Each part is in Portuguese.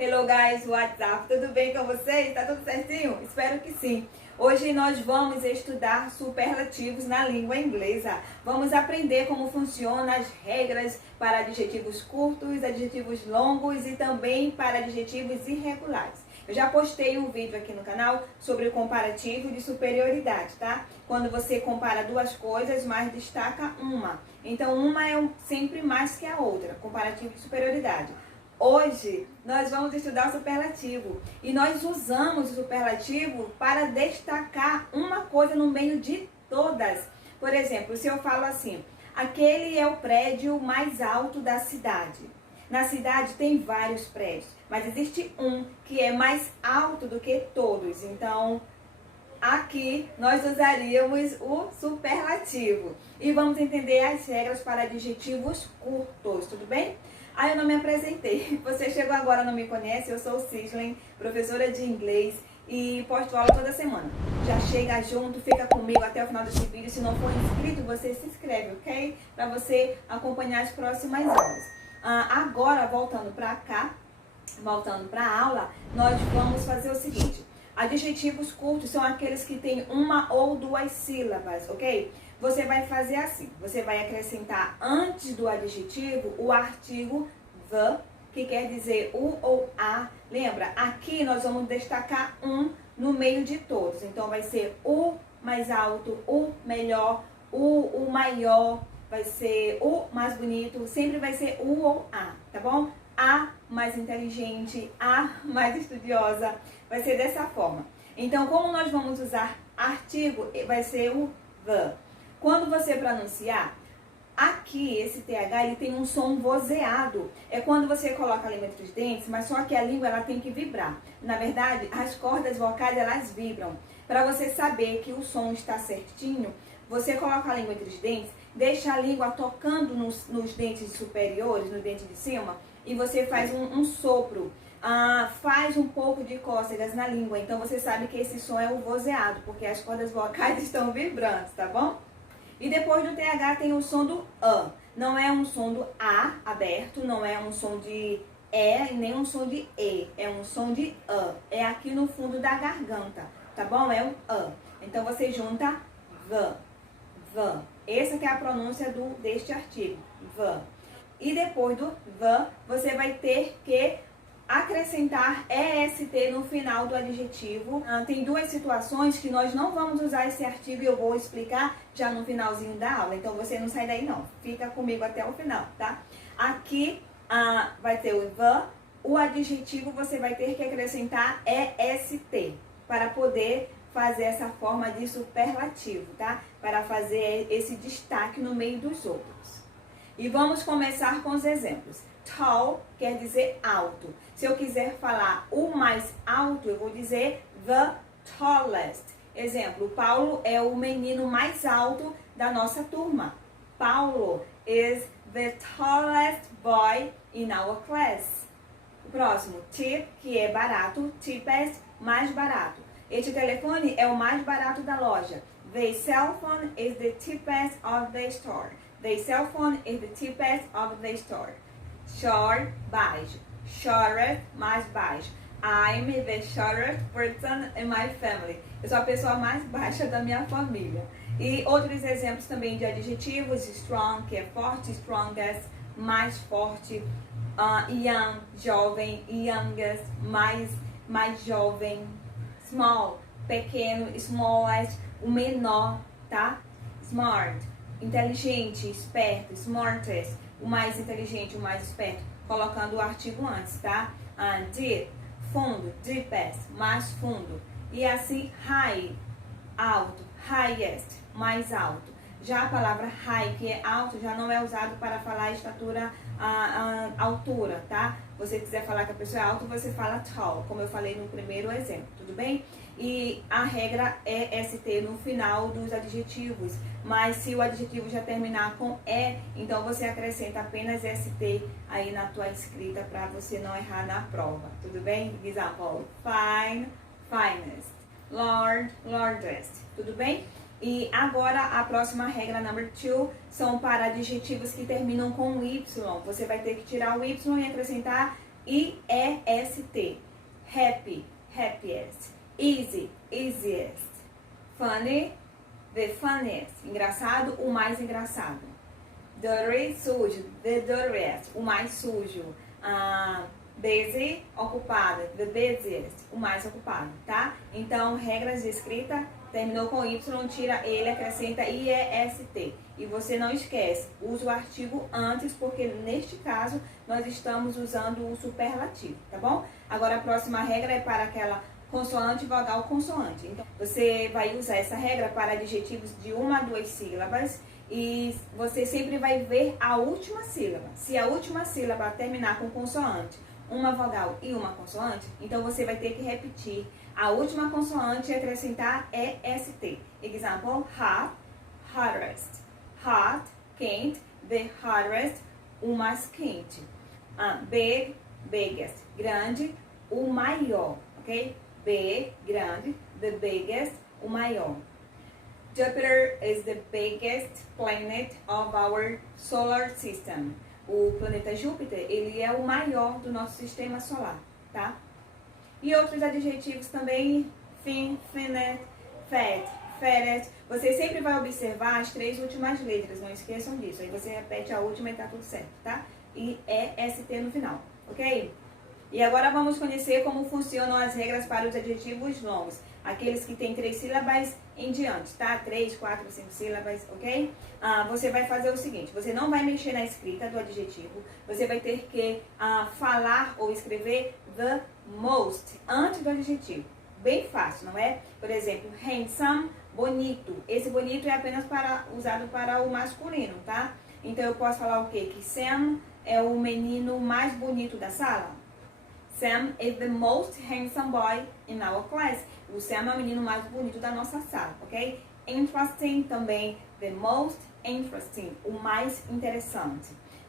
Hello guys, what's up? Tudo bem com vocês? Tá tudo certinho? Espero que sim. Hoje nós vamos estudar superlativos na língua inglesa. Vamos aprender como funcionam as regras para adjetivos curtos, adjetivos longos e também para adjetivos irregulares. Eu já postei um vídeo aqui no canal sobre o comparativo de superioridade, tá? Quando você compara duas coisas, mas destaca uma. Então, uma é sempre mais que a outra, comparativo de superioridade. Hoje, nós vamos estudar o superlativo. E nós usamos o superlativo para destacar uma coisa no meio de todas. Por exemplo, se eu falo assim, aquele é o prédio mais alto da cidade. Na cidade tem vários prédios, mas existe um que é mais alto do que todos. Então, aqui nós usaríamos o superlativo. E vamos entender as regras para adjetivos curtos, tudo bem? Eu não me apresentei. Você chegou agora e não me conhece, eu sou Cislen, professora de inglês e posto aula toda semana. Já chega junto, fica comigo até o final desse vídeo. Se não for inscrito, você se inscreve, ok? Para você acompanhar as próximas aulas. Agora, voltando para cá, voltando para a aula, nós vamos fazer o seguinte. Adjetivos curtos são aqueles que têm uma ou duas sílabas, ok? Você vai fazer assim, você vai acrescentar antes do adjetivo o artigo the, que quer dizer o ou a. Lembra? Aqui nós vamos destacar um no meio de todos. Então vai ser o mais alto, o melhor, o maior, vai ser o mais bonito, sempre vai ser o ou a, tá bom? A mais inteligente, a mais estudiosa, vai ser dessa forma. Então, como nós vamos usar artigo, vai ser o the. Quando você pronunciar, aqui esse TH ele tem um som vozeado. É quando você coloca a língua entre os dentes, mas só que a língua ela tem que vibrar. Na verdade, as cordas vocais elas vibram. Para você saber que o som está certinho, você coloca a língua entre os dentes, deixa a língua tocando nos dentes superiores, no dente de cima, e você faz um sopro. Faz um pouco de cócegas na língua. Então você sabe que esse som é o vozeado, porque as cordas vocais estão vibrando, tá bom? E depois do TH tem o som do A. Não é um som do A aberto, não é um som de E, nem um som de E. É um som de A. É aqui no fundo da garganta, tá bom? É o A. Então você junta the. Essa que é a pronúncia deste artigo, the. E depois do the, você vai ter que acrescentar EST no final do adjetivo. Tem duas situações que nós não vamos usar esse artigo e eu vou explicar já no finalzinho da aula. Então você não sai daí não, fica comigo até o final, tá? Aqui vai ter o the, o adjetivo você vai ter que acrescentar EST para poder fazer essa forma de superlativo, tá? Para fazer esse destaque no meio dos outros. E vamos começar com os exemplos. Tall quer dizer alto. Se eu quiser falar o mais alto, eu vou dizer the tallest. Exemplo, Paulo é o menino mais alto da nossa turma. Paulo is the tallest boy in our class. O próximo, cheap, que é barato, cheapest, mais barato. Este telefone é o mais barato da loja. The cell phone is the cheapest of the store. The cell phone is the cheapest of the store. Short, baixo. Shortest, mais baixo. I'm the shortest person in my family. Eu sou a pessoa mais baixa da minha família. E outros exemplos também de adjetivos. Strong, que é forte. Strongest, mais forte. Young, jovem. Youngest, mais jovem. Small, pequeno. Smallest, o menor, tá? Smart, inteligente, esperto. Smartest, o mais inteligente, o mais esperto, colocando o artigo antes, tá? Deep, fundo, deepest, mais fundo. E assim, high, alto, highest, mais alto. Já a palavra high, que é alto, já não é usado para falar a estatura, altura, tá? Você quiser falar que a pessoa é alta, você fala tall, como eu falei no primeiro exemplo, tudo bem? E a regra é ST no final dos adjetivos, mas se o adjetivo já terminar com E, então você acrescenta apenas ST aí na tua escrita para você não errar na prova, tudo bem? Example, fine, finest, lord, lordest, tudo bem? E agora a próxima regra, number 2, são para adjetivos que terminam com Y. Você vai ter que tirar o Y e acrescentar I-E-S-T. Happy, happiest. Easy, easiest. Funny, the funniest. Engraçado, o mais engraçado. Dirty, sujo, the dirtiest, o mais sujo. Busy, ocupado, the busiest, o mais ocupado, tá? Então, regras de escrita, terminou com Y, tira ele, acrescenta IEST. E você não esquece, usa o artigo antes, porque neste caso nós estamos usando o superlativo, tá bom? Agora a próxima regra é para aquela consoante, vogal, consoante. Então, você vai usar essa regra para adjetivos de 1 a 2 sílabas e você sempre vai ver a última sílaba. Se a última sílaba terminar com consoante, uma vogal e uma consoante, então você vai ter que repetir a última consoante e acrescentar EST. Example, hot, hottest. Hot, quente, the hottest, o mais quente. Big, biggest. Grande, o maior, ok? Big, grande, the biggest, o maior. Jupiter is the biggest planet of our solar system. O planeta Júpiter, ele é o maior do nosso sistema solar, tá? E outros adjetivos também, thin, thinner, fat, fattest. Você sempre vai observar as 3 últimas letras, não esqueçam disso. Aí você repete a última e tá tudo certo, tá? E EST no final, ok? E agora vamos conhecer como funcionam as regras para os adjetivos longos. Aqueles que têm 3 sílabas em diante, tá? 3, 4, 5 sílabas, ok? Você vai fazer o seguinte, você não vai mexer na escrita do adjetivo, você vai ter que falar ou escrever the most antes do adjetivo. Bem fácil, não é? Por exemplo, handsome, bonito. Esse bonito é apenas usado para o masculino, tá? Então eu posso falar o quê? Que Sam é o menino mais bonito da sala. Sam is the most handsome boy in our class. O Sam é o menino mais bonito da nossa sala, ok? Interesting também, the most interesting, o mais interessante.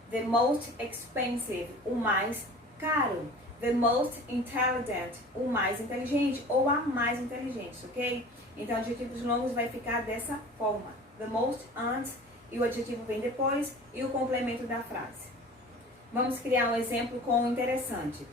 The most expensive, o mais caro. The most intelligent, o mais inteligente ou a mais inteligente, ok? Então, adjetivos longos vai ficar dessa forma. The most antes e o adjetivo vem depois e o complemento da frase. Vamos criar um exemplo com o interessante.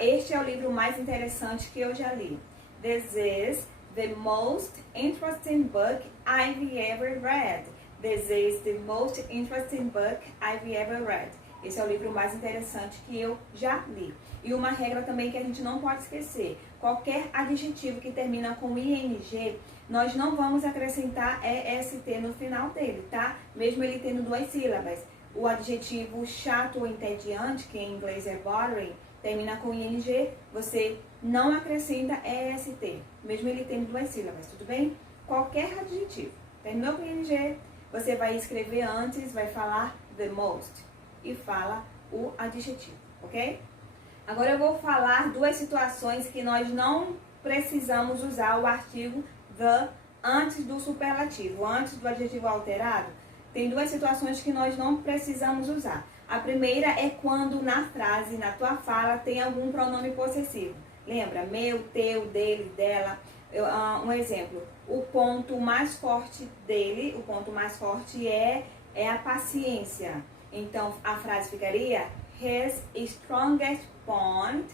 Este é o livro mais interessante que eu já li. This is the most interesting book I've ever read. This is the most interesting book I've ever read. Esse é o livro mais interessante que eu já li. E uma regra também que a gente não pode esquecer. Qualquer adjetivo que termina com ing, nós não vamos acrescentar est no final dele, tá? Mesmo ele tendo 2 sílabas. O adjetivo chato ou entediante, que em inglês é boring, termina com ing, você não acrescenta est, mesmo ele tendo 2 sílabas, tudo bem? Qualquer adjetivo terminou com ing, você vai escrever antes, vai falar the most e fala o adjetivo, ok? Agora eu vou falar 2 situações que nós não precisamos usar o artigo the antes do superlativo, antes do adjetivo alterado. Tem 2 situações que nós não precisamos usar. A primeira é quando na frase, na tua fala, tem algum pronome possessivo. Lembra? Meu, teu, dele, dela. Um exemplo. O ponto mais forte dele, o ponto mais forte é a paciência. Então, a frase ficaria his strongest point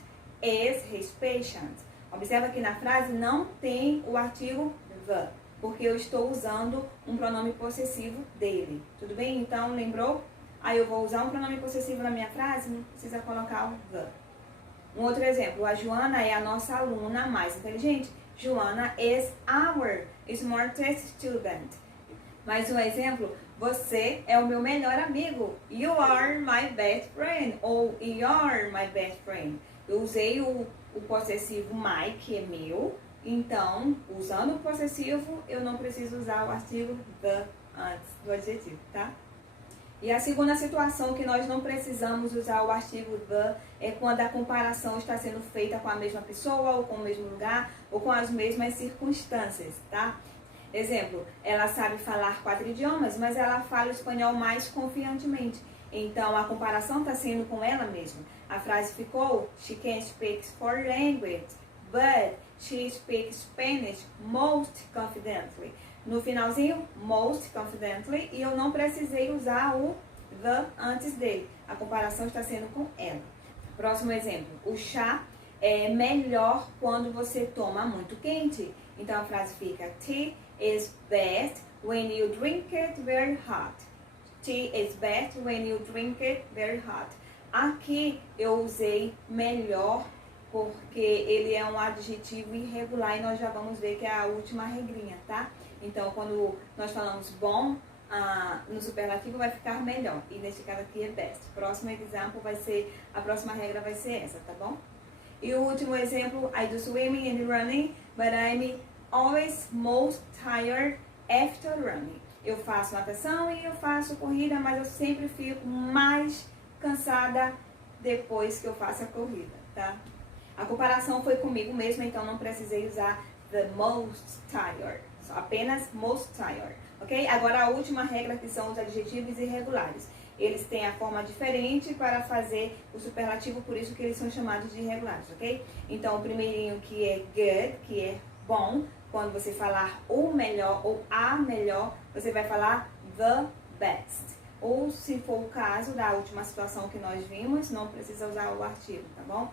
is his patience. Observa que na frase não tem o artigo the, porque eu estou usando um pronome possessivo dele. Tudo bem? Então, lembrou? Aí eu vou usar um pronome possessivo na minha frase, não precisa colocar o the. Um outro exemplo, a Joana é a nossa aluna mais inteligente. Joana is our smartest student. Mais um exemplo, você é o meu melhor amigo. You are my best friend. Ou you're my best friend. Eu usei o possessivo my, que é meu. Então, usando o possessivo, eu não preciso usar o artigo the antes do adjetivo, tá? E a segunda situação que nós não precisamos usar o artigo the é quando a comparação está sendo feita com a mesma pessoa, ou com o mesmo lugar, ou com as mesmas circunstâncias, tá? Exemplo, ela sabe falar 4 idiomas, mas ela fala o espanhol mais confiantemente. Então, a comparação está sendo com ela mesma. A frase ficou, she can speak 4 languages, but she speaks Spanish most confidently. No finalzinho, most confidently, e eu não precisei usar o the antes dele. A comparação está sendo com ela. Próximo exemplo. O chá é melhor quando você toma muito quente. Então a frase fica: Tea is best when you drink it very hot. Tea is best when you drink it very hot. Aqui eu usei melhor porque ele é um adjetivo irregular e nós já vamos ver que é a última regrinha, tá? Então, quando nós falamos bom, no superlativo vai ficar melhor. E neste caso aqui é best. Próximo exemplo a próxima regra vai ser essa, tá bom? E o último exemplo, I do swimming and running, but I'm always most tired after running. Eu faço natação e eu faço corrida, mas eu sempre fico mais cansada depois que eu faço a corrida, tá? A comparação foi comigo mesma, então não precisei usar the most tired, só apenas most tired, ok? Agora a última regra, que são os adjetivos irregulares. Eles têm a forma diferente para fazer o superlativo, por isso que eles são chamados de irregulares, ok? Então o primeirinho, que é good, que é bom, quando você falar o melhor ou a melhor, você vai falar the best. Ou se for o caso da última situação que nós vimos, não precisa usar o artigo, tá bom?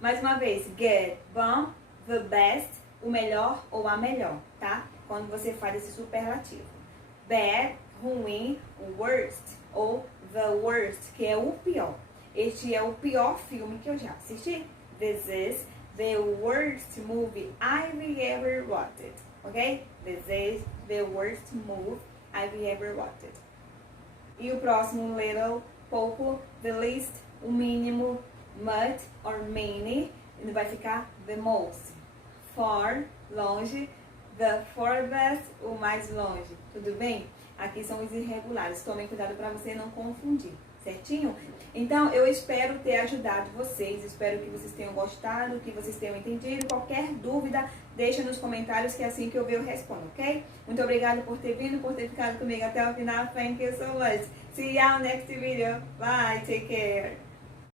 Mais uma vez, good, bom, the best, o melhor ou a melhor, tá? Quando você faz esse superlativo. Bad, ruim, worst ou the worst, que é o pior. Este é o pior filme que eu já assisti. This is the worst movie I've ever watched, ok? This is the worst movie I've ever watched. E o próximo, little, pouco, the least, o mínimo, much or many, vai ficar the most. Far, longe, the farthest, o mais longe. Tudo bem? Aqui são os irregulares. Tomem cuidado para você não confundir, certinho? Então, eu espero ter ajudado vocês. Espero que vocês tenham gostado, que vocês tenham entendido. Qualquer dúvida, deixa nos comentários que assim que eu ver eu respondo, ok? Muito obrigada por ter vindo, por ter ficado comigo até o final. Thank you so much. See you on next video. Bye. Take care.